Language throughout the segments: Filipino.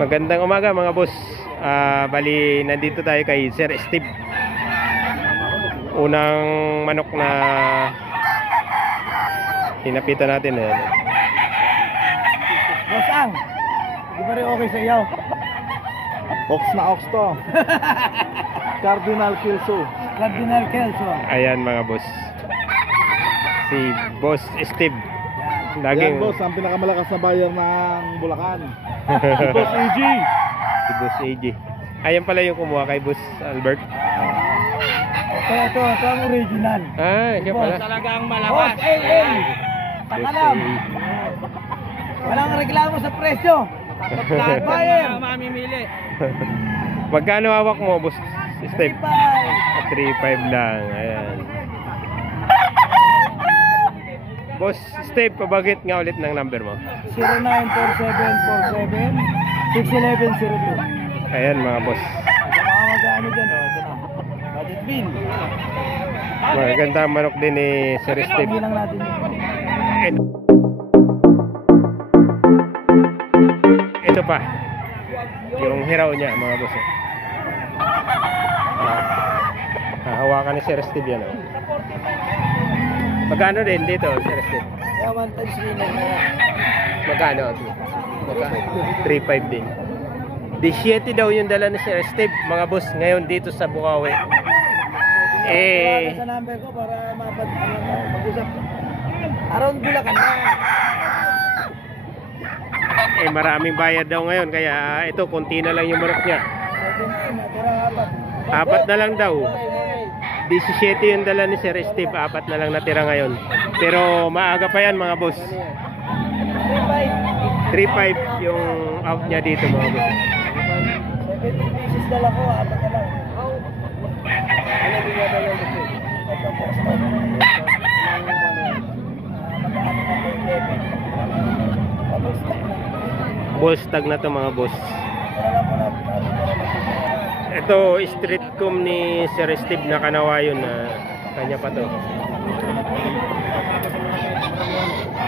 Magandang umaga mga boss. Bali nandito tayo kay Sir Steve. Unang manok na hinapitan natin eh. Boss Ang, di ba rin okay sa iyo? Ox na ox to. Cardinal Kelso. Cardinal Kelso. Ayan mga boss. Si Boss Steve. Yan Laging boss, ang pinakamalakas na buyer ng Bulacan. Si Boss AG. si Boss AG. Ayan pala yung kumuha kay Boss Albert. Ito ang original. Siya pala. Talagang malakas. Boss AA. Pakalam. Walang reklamo sa presyo. Buyer. Mamimili. Magkano hawak mo, Boss Steve? 35. 3.5 lang. Ayan. Boss Steve, pabagit nga ulit ng number mo. 094747-61102. Ayan mga boss. Mga mag-ano dyan, ito na. Budget bill. Maganda manok din ni Sir Steve. Bilang natin yun. Ito pa. Yung hiraw niya mga boss. Hawakan ni Sir Steve yan. Magkano din dito, Sir Steve? Kaya one times winner na yan. Magkano? 3.5 din. 17 daw yung dala ni Sir Steve, mga boss, ngayon dito sa Bukawi. Sa number ko para mag-usap. Around Bulacan na. Maraming bayad daw ngayon, kaya ito, konti na lang yung manok niya. 17, natira Apat na lang daw. 17 yung dala ni Sir Steve, 4 na lang natira ngayon. Pero maaga pa yan mga boss. 3.5 yung out niya dito mga boss. 17 pieces dala ko, 4 na lang. Ano din nga daw yung Boss tag na to mga boss. Ito street com ni Sir Steve na kanawayon na kanya pa to.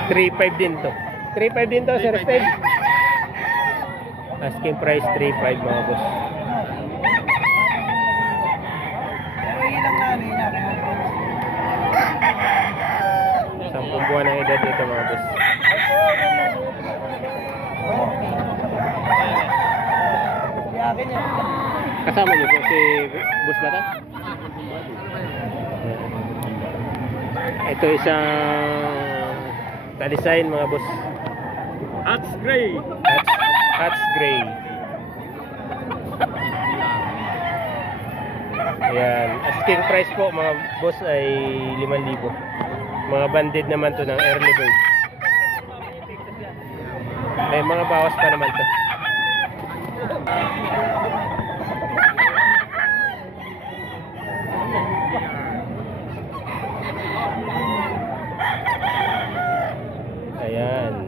3.5 din to. 3.5 din to Sir Steve. Asking price 3.5 mga boss. Pero ilang nani na. 10 buwan ng edad nito mga boss. Yakin yan. Kasama niyo po si Boss Bata? Ito isang talisayin mga boss. Hats Gray. Hats Gray. Ayan. Asking price po mga boss ay 5,000. Mga banded naman to ng early bird. May mga bawas pa naman to. Ayan.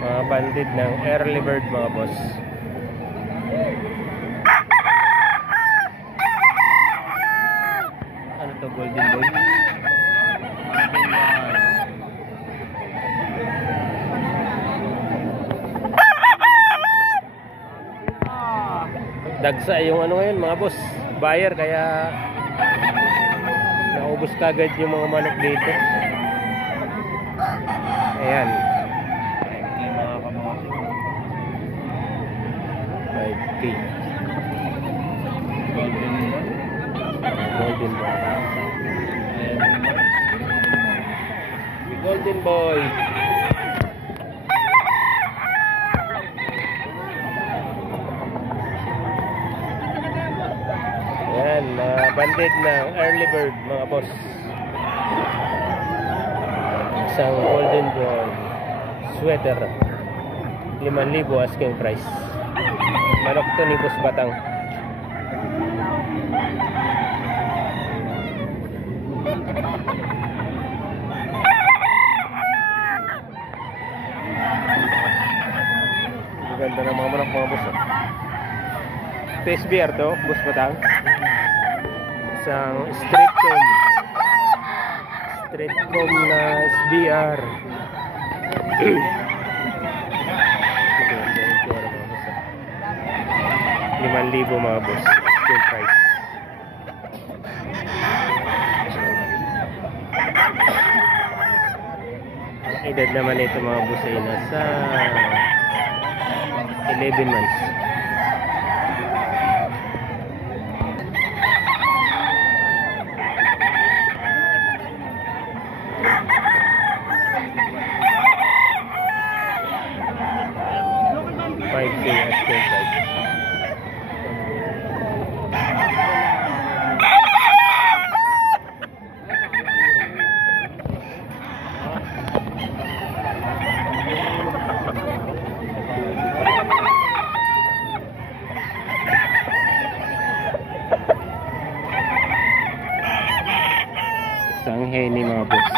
Mga banded ng early bird mga boss. Ano to, golden boy? Dagsa yung ano ngayon mga boss, buyer, kaya naubos kagad yung mga manok dito. Ayan. 5K. Golden boy. Golden boy. Ayan, banded ng early bird mga boss. Isang golden boy sweater, 5,000 asking price. Manok to ni Boss Batang. Ganda ng mga manok mga boss. PSBR to, Boss Batang. Isang street comb. Street comb na SBR. 5,000 mga boss. Full price. Ang edad naman ito mga boss ay nasa 11 months. Isang henny mga boss.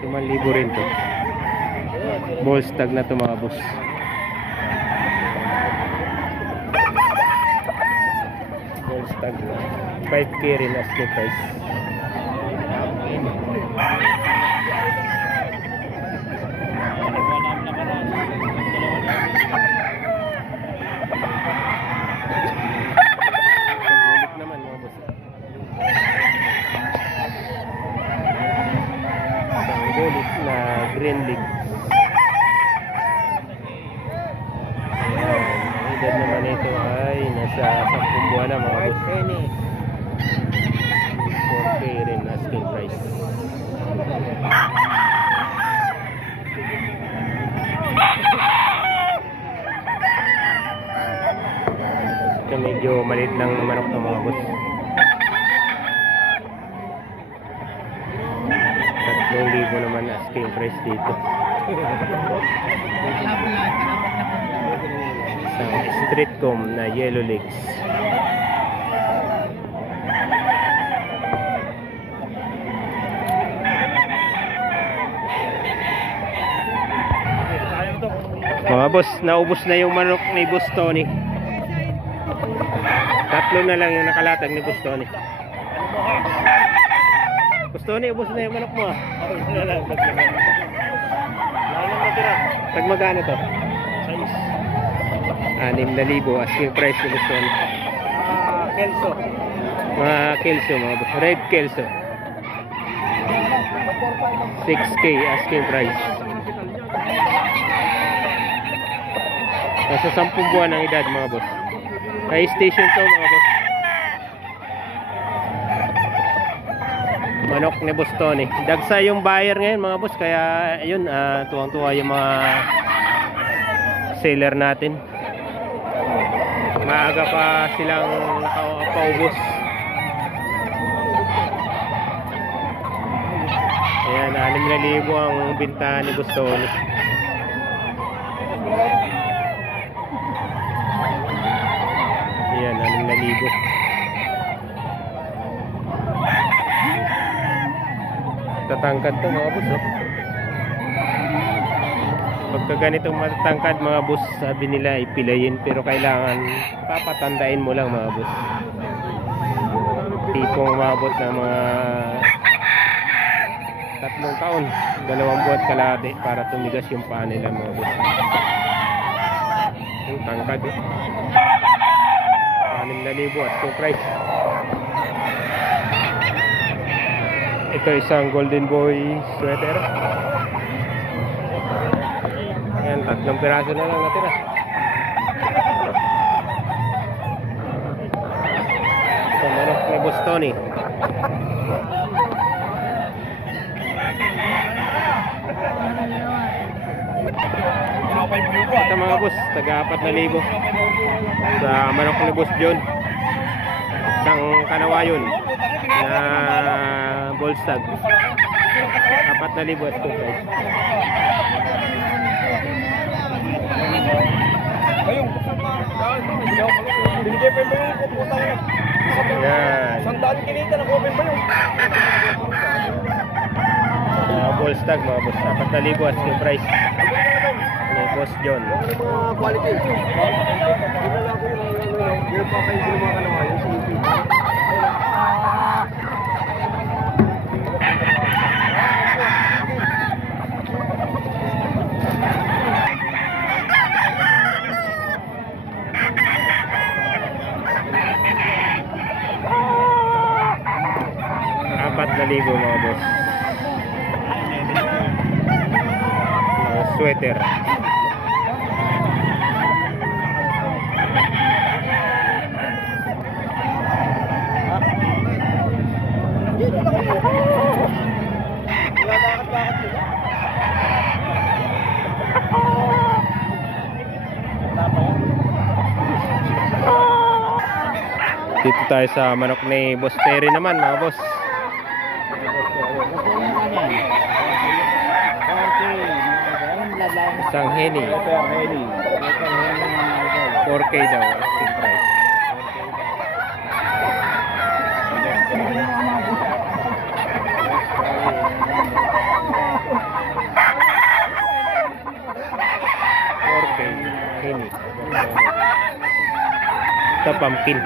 5,000 rin to. Ball stag na to mga boss. Ball stag na 5K rin as the price. Na green league. Ang edad naman ito ay nasa 10 buwan na mga boss. 4K rin asking price. Ito medyo maliit lang manok ng mga boss. 3,000 naman asking price dito. Isang street comb na yellow legs. Mga boss, naubos na yung manok ni Boss Tony. 3 na lang yung nakalatag ni Boss Tony. Boss Tony, ubos na yung manok mo. Tag magkano to? 6,000 asking price ni Boss Tony. Kelso. Mga kelso mga boss. Red kelso. 6K asking price. Nasa 10 buwan ang edad mga boss. High station to mga boss. Manok ni Boss Tony. Dagsa yung buyer ngayon mga boss. Kaya ayun, tuwang-tuwa yung mga seller natin. Maaga pa silang nakapaubos. Ayan, 6,000 ang binta ni Boss Tony. Ayan, 6,000. Tatangkad to mga boss, oh. Pagka ganitong matatangkad mga boss, sabi nila ipilayin, pero kailangan papatandain mo lang mga boss. Tipong umabot ng mga 3 taon, 2 buwan kalahati para tumigas yung paa nila mga boss. Yung tangkad, oh. 6,000 at full price. Ito isang golden boy sweater. Ayan, 3 piraso na lang natira. Ito manok ni Boss Tony. Ito mga boss, taga 4,000 sa manok ni Boss John. Isang kanawayon na Bolstag. 4,000 at full price. Yan. Sandaan kinita na open ba yun? Bolstag mga boss. 4,000 at full price. Boss John. Mga quality. Dinala ko yung pa kayo yung mga kalawa, yung CP. Libo mga boss. Sweater. Dito tayo sa manok ni Boss Perry naman mga boss. Isang Henny 4K daw asking price. Henny ito pumpkin.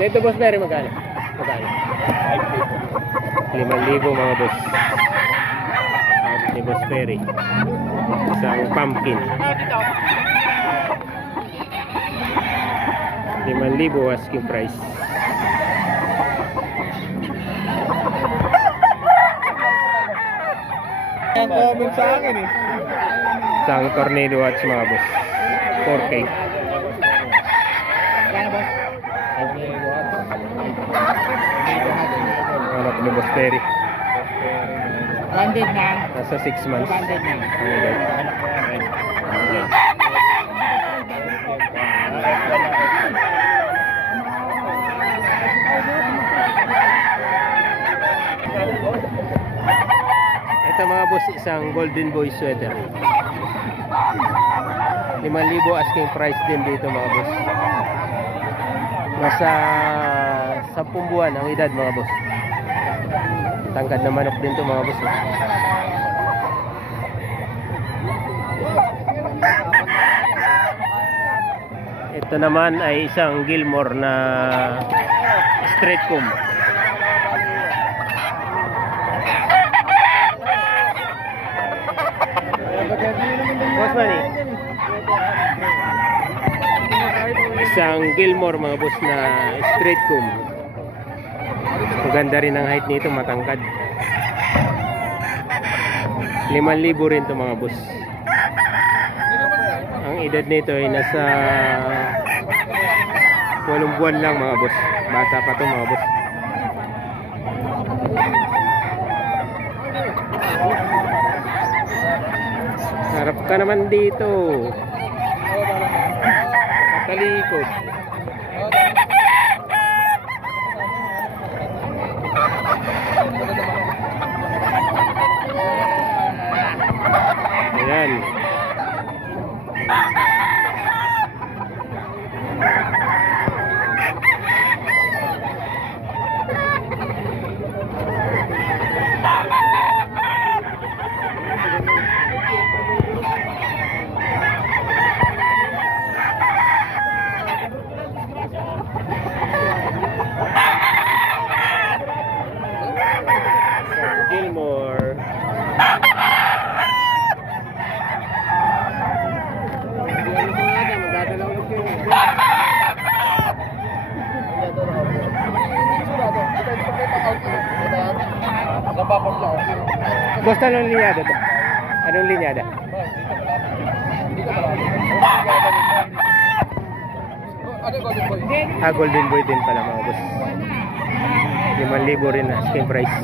Dito Boss Perry magkano? 5,000 mga boss ni Boss Perry. Isang pumpkin 5,000 asking price. Ang comment sa akin eh. Isang tornado watch mga boss 4K. Anak ni Boss Perry. Banded na. Nasa 6 months. Banded na. Ito mga boss, isang Golden Boy sweater. 5,000 asking price din dito mga boss. Nasa 10 buwan ang edad mga boss. Tangkad na manok din to mga boss. Ito naman ay isang Gilmore na straight comb. Boss Manny, isang Gilmore mga boss na straight comb. Maganda rin ang height nito, matangkad. 5,000 rin to mga boss. Ang edad nito ay nasa 8 buwan lang mga boss. Bata pa to mga boss. Harap ka naman dito. Talikod. Ayan. Gilmore. Boss, anong linyada to? Anong linyada? Golden Boy din pala mga boss. 5,000 rin na asking price.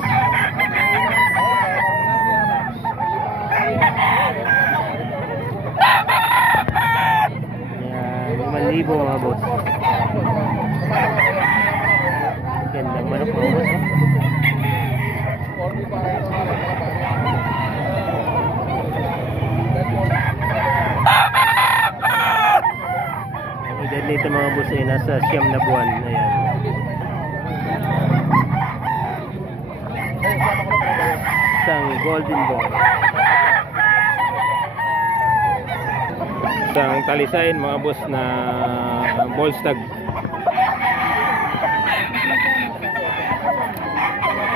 Ayan, 5,000 mga boss. Gandang manok mga boss. Ang edad nito mga boss ay nasa 9 na buwan. Ayan. Isang Golden Boy. Isang talisayin mga boss na Volstag.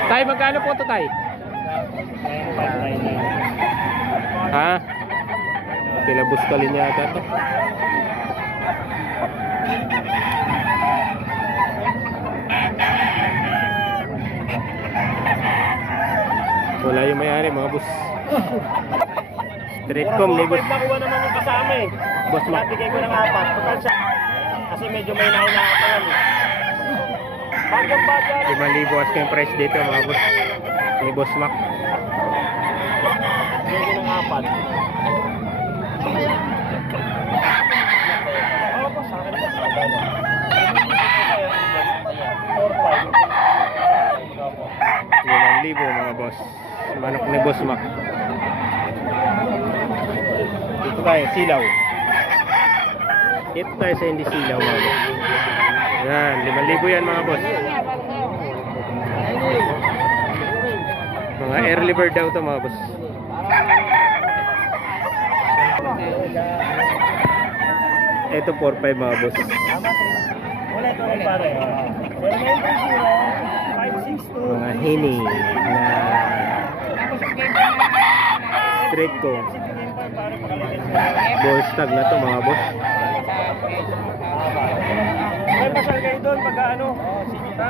Tay, magkano po ito, Tay? Ha? Kilabos ka rin yata ito. Wala yung may-ari mga boss. Streetcom ni boss. Nakuha naman yung kasama eh. Boss Mac. Bigay ko ng 4. Total siya. Kasi medyo may nahinakapan eh. Bagyang bagyan. 5,000 asking price dito mga boss. Ni Boss Mac. Bigay ko ng 4. Oo po, sa akin po. 5,000 mga boss. Manok ni Boss Mac. Dito tayo, silaw. Dito tayo sa hindi silaw mga boss. Yan, 5,000 yan mga boss. Mga early bird daw to mga boss. Ito 4,500 mga boss. Wala ito rin pare. 0930-562. Mga hini na Streetcom. Volstag na to mga boss. May pasal kayo doon pag ano? Sige na.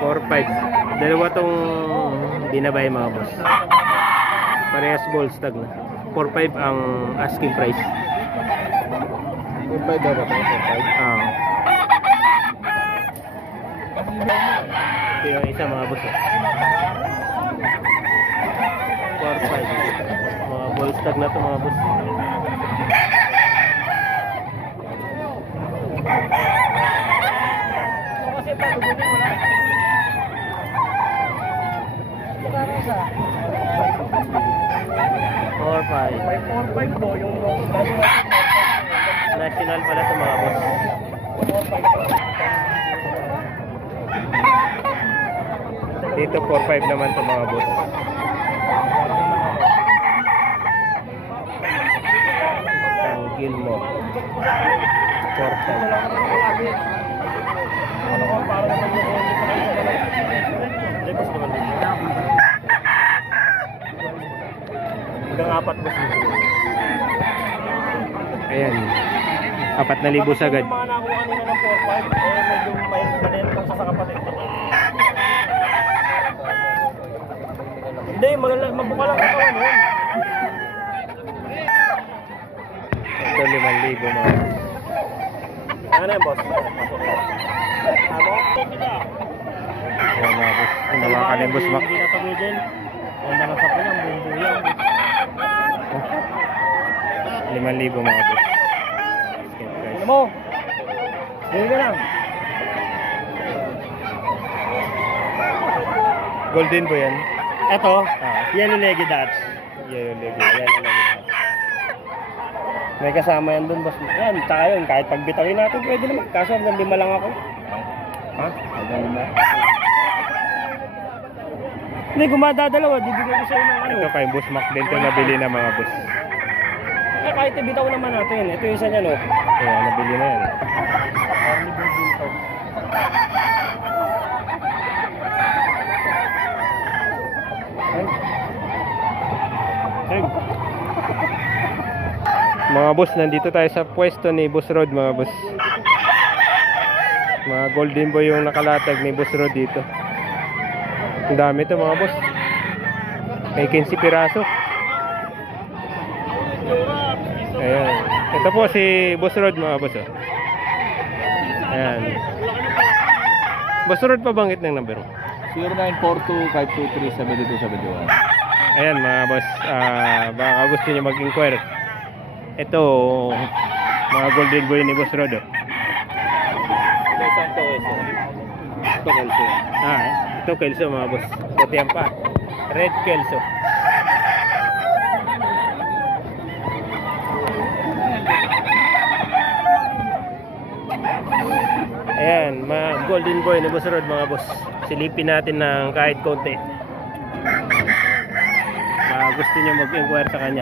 4,500. Dalawa tong binabay mga boss. Parehas Volstag na. 4,500 ang asking price. 4,500 dapat ako, 4,500. Ito yung isa mga boss. 4,500. Mga Volstag na to mga boss. Kasi palugutin mo lang. 4,500. May 4-5 po yung National pala to mga boss. Dito 4,500 naman to mga boss. Ang Gilmore 4,500. Ano ko para naman yung Depos naman. Hanggang 4 boss. Ayan, 4,000 sagad. Yung mga nakuha kanina ng 4-5, medyo may maliit lang sa kapatid. Hindi, mabuka lang katawan yun. Ito 5,000 mga boss. Ano na yan, boss? Ano? Ayan mga boss. Hinawakan ni Boss Mac. Hindi na tumigil. Ang nakasapo niya, bumbuyan. 5,000 mga boss. Asking price. Ano mo? Hindi ka lang. Golden po yan. Ito, Ah. yellow legged Dutch. Yellow leg. May kasama yan dun, boss. Yan, tsaka yun, kahit pagbitawin natin, pwede naman. Kaso hanggang 5 lang ako. Ha? Hanggang 5. Hindi, gumadadalawa, bibigay ko sa'yo ng ano. Ito kay Boss Mac din to nabili na mga boss. Eh, kahit ibitaw naman natin. Ito yung isa niya, no? Kaya nabili na yan. Early bird bitaw. Ay. Mga boss, nandito tayo sa pwesto ni Boss Rod mga boss. Mga golden boy yung nakalatag ni Boss Rod dito. Ang dami to mga boss. May 15 piraso. Ayan. Ito po si Boss Rod mga boss. Oh. Ayan. Boss Rod, pabanggit ng number mo. 0942-523-7271. Ayan mga boss, baka gusto nyo mag-inquire. Ito, mga golden boy ni Boss Rod. Oh. Ito Kelso. Ito Kelso mga boss. Puti yan pa. Red Kelso. Ayan, mga golden boy ni Boss Rod mga boss. Silipin natin ng kahit konti. Gusto nyo mag-inquire sa kanya.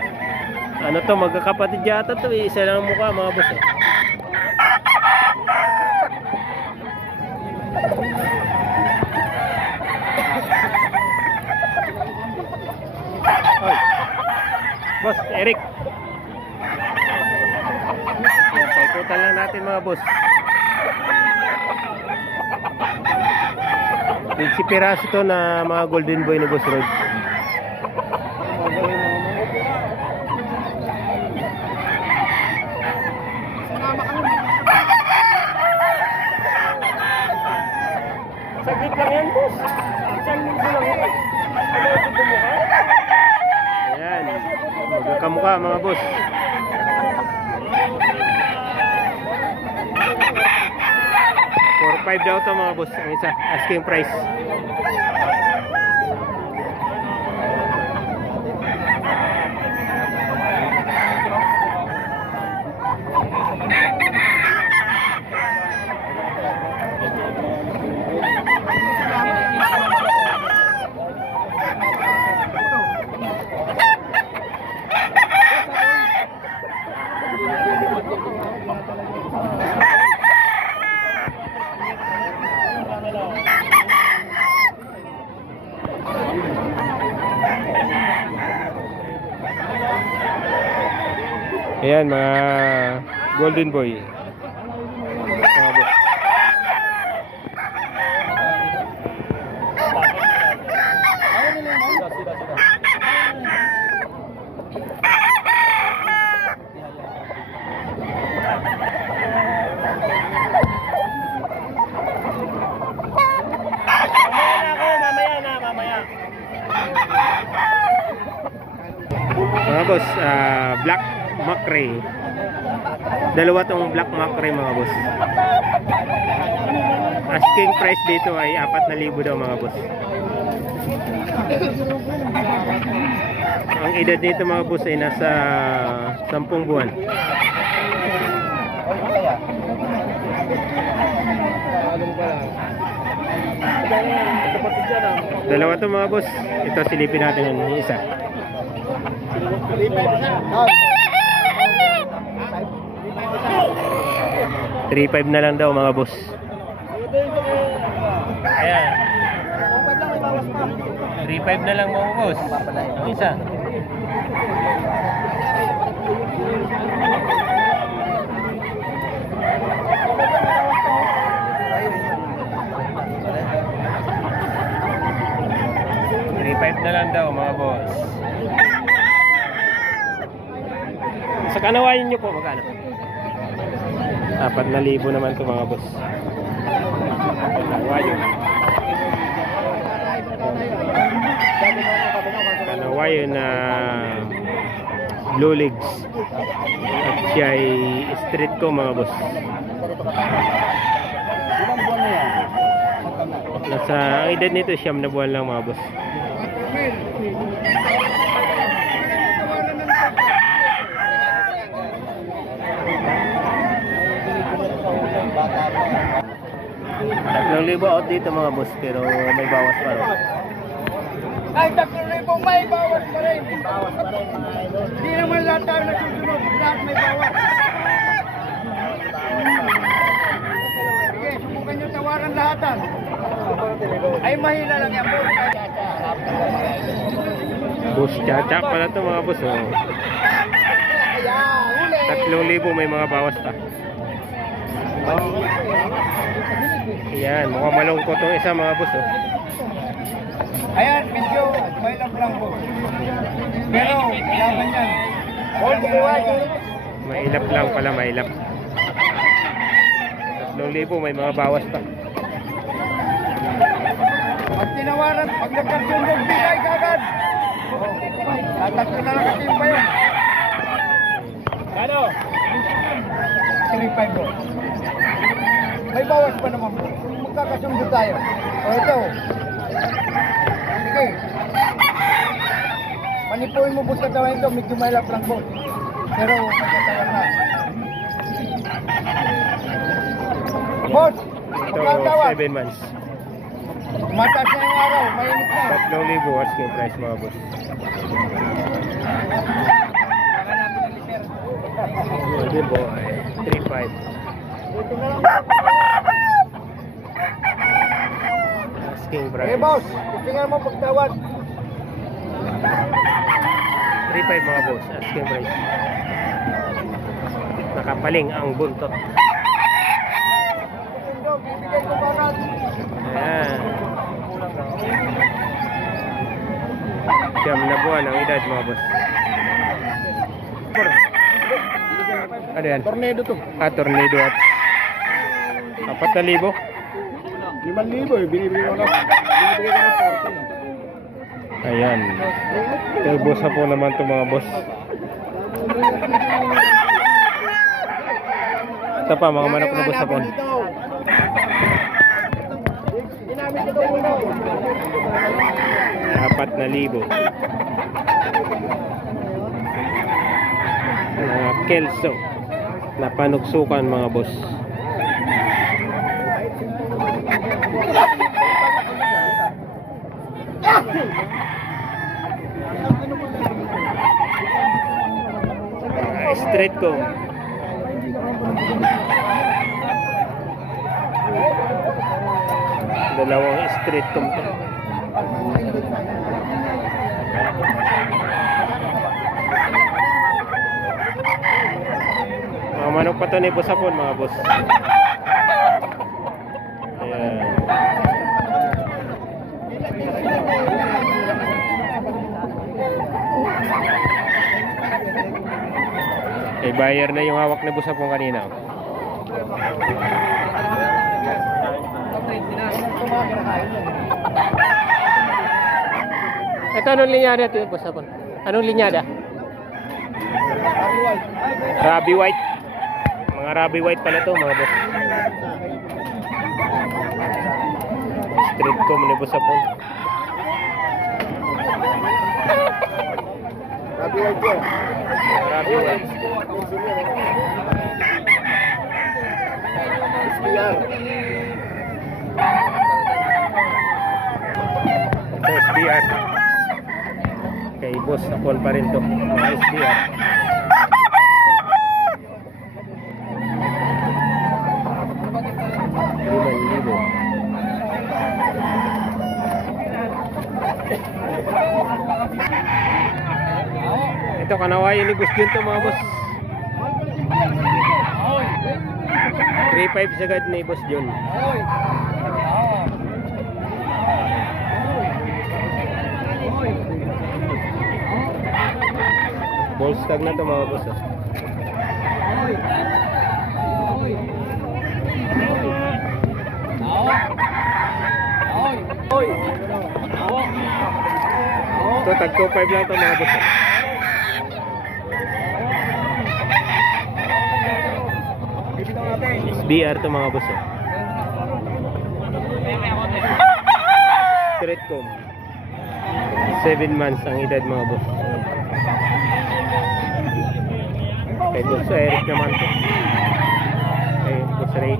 Ano to, magkakapatid yata to eh. Isa lang ang mukha mga boss eh. Oy. Boss, Eric. Yan, paikutan lang natin mga boss. 20 piraso to na mga golden boy ni Boss Rod. Saglit lang yan, boss. Isang linggo lang yan. Ano ito bumukha? Ayan, magkakamukha mga boss. 4-5 daw to mga boss, ang isa, asking price. Ayan mga golden boy. Mga boss. Mga boss, black macrae. Dalawa tong black macrae mga boss. Asking price dito ay 4,000 daw mga boss. Ang edad nito mga boss ay nasa 10 buwan. Dalawa to mga boss. Ito silipin natin yung isa. 3.5 na lang daw mga boss. Ayan. 3.5 na lang mga boss. Ang isa. na lang daw mga boss. Sa kanawayan nyo po magkano? 4,000 naman to mga boss. Kanawayan na blue legs. At siya ay street ko mga boss. Nasa ang edad nito 9 na buwan lang mga boss. Tatlong libo out dito mga boss, pero may bawas pa rin. Ay, 3,000 may bawas pa rin. Hindi naman lahat tayo nasusunod. Lahat may bawas. Sige, subukan nyo tawaran lahatan. Ay, mahina lang yan po. Boss Chacha pala to mga boss. Oh. 3,000 may mga bawas pa. Ayan, mukhang malungkot tong isa mga boss. Oh. Ayan, medyo may lang po. Pero, laban yan. Mailap lang pala, mailap. 3,000 may mga bawas pa. Pag tinawaran, pag nagkasunog, bigay kagad. Tatakbo na lang kasi yung bayo. Kano? 3,500 po. May bawas pa naman po. Magkakasundo tayo. O ito. Sige. Manipuin mo po sa katawan ito. Medyo mailap lang po. Pero magkatawan na. Boss! Ito 7 months. Mataas na yung araw. Mainit na. 3,000 asking price mga boss. Golden Boy, 3.5. Asking price. Eh boss, tingnan mo pagtawad. 3.5 mga boss, asking price. Nakapaling ang buntot. Bibigay ko para. Ayan. Siyam na buwan ang edad mga boss. Ano yan? Tornado to. Tornado at 4,000. 5,000 eh. Binibigay ko ng 14. Ayan. Turbo sa po naman to mga boss. Ito pa mga manok na boss sa po. Ginamit ko daw ulo. 4,000. Kelso na panugsukan mga boss. Straight ko. Dalawang straight ko to. Mga manok pa to ni boss hapon mga boss. Ayan. May buyer na yung hawak ni boss hapon kanina. Ito anong linyada ito boss hapon? Anong linyada? Rabi White. Mga Rabi White pala to mga boss. Street com ni boss hapon. Rabi White ko. Rabi White. SPR. Ito SBR. Kay boss hapon pa rin to. Mga SBR. Ito kanawayan ni Gus Jun to mga boss. 3.5 sagad ni Boss Jun. Bolstag na to mga boss. Ito tag 2.5 lang to mga boss. SBR to mga boss. Straight com. 7 months ang edad mga boss. Kay boss Eric naman to. Kay boss Ray.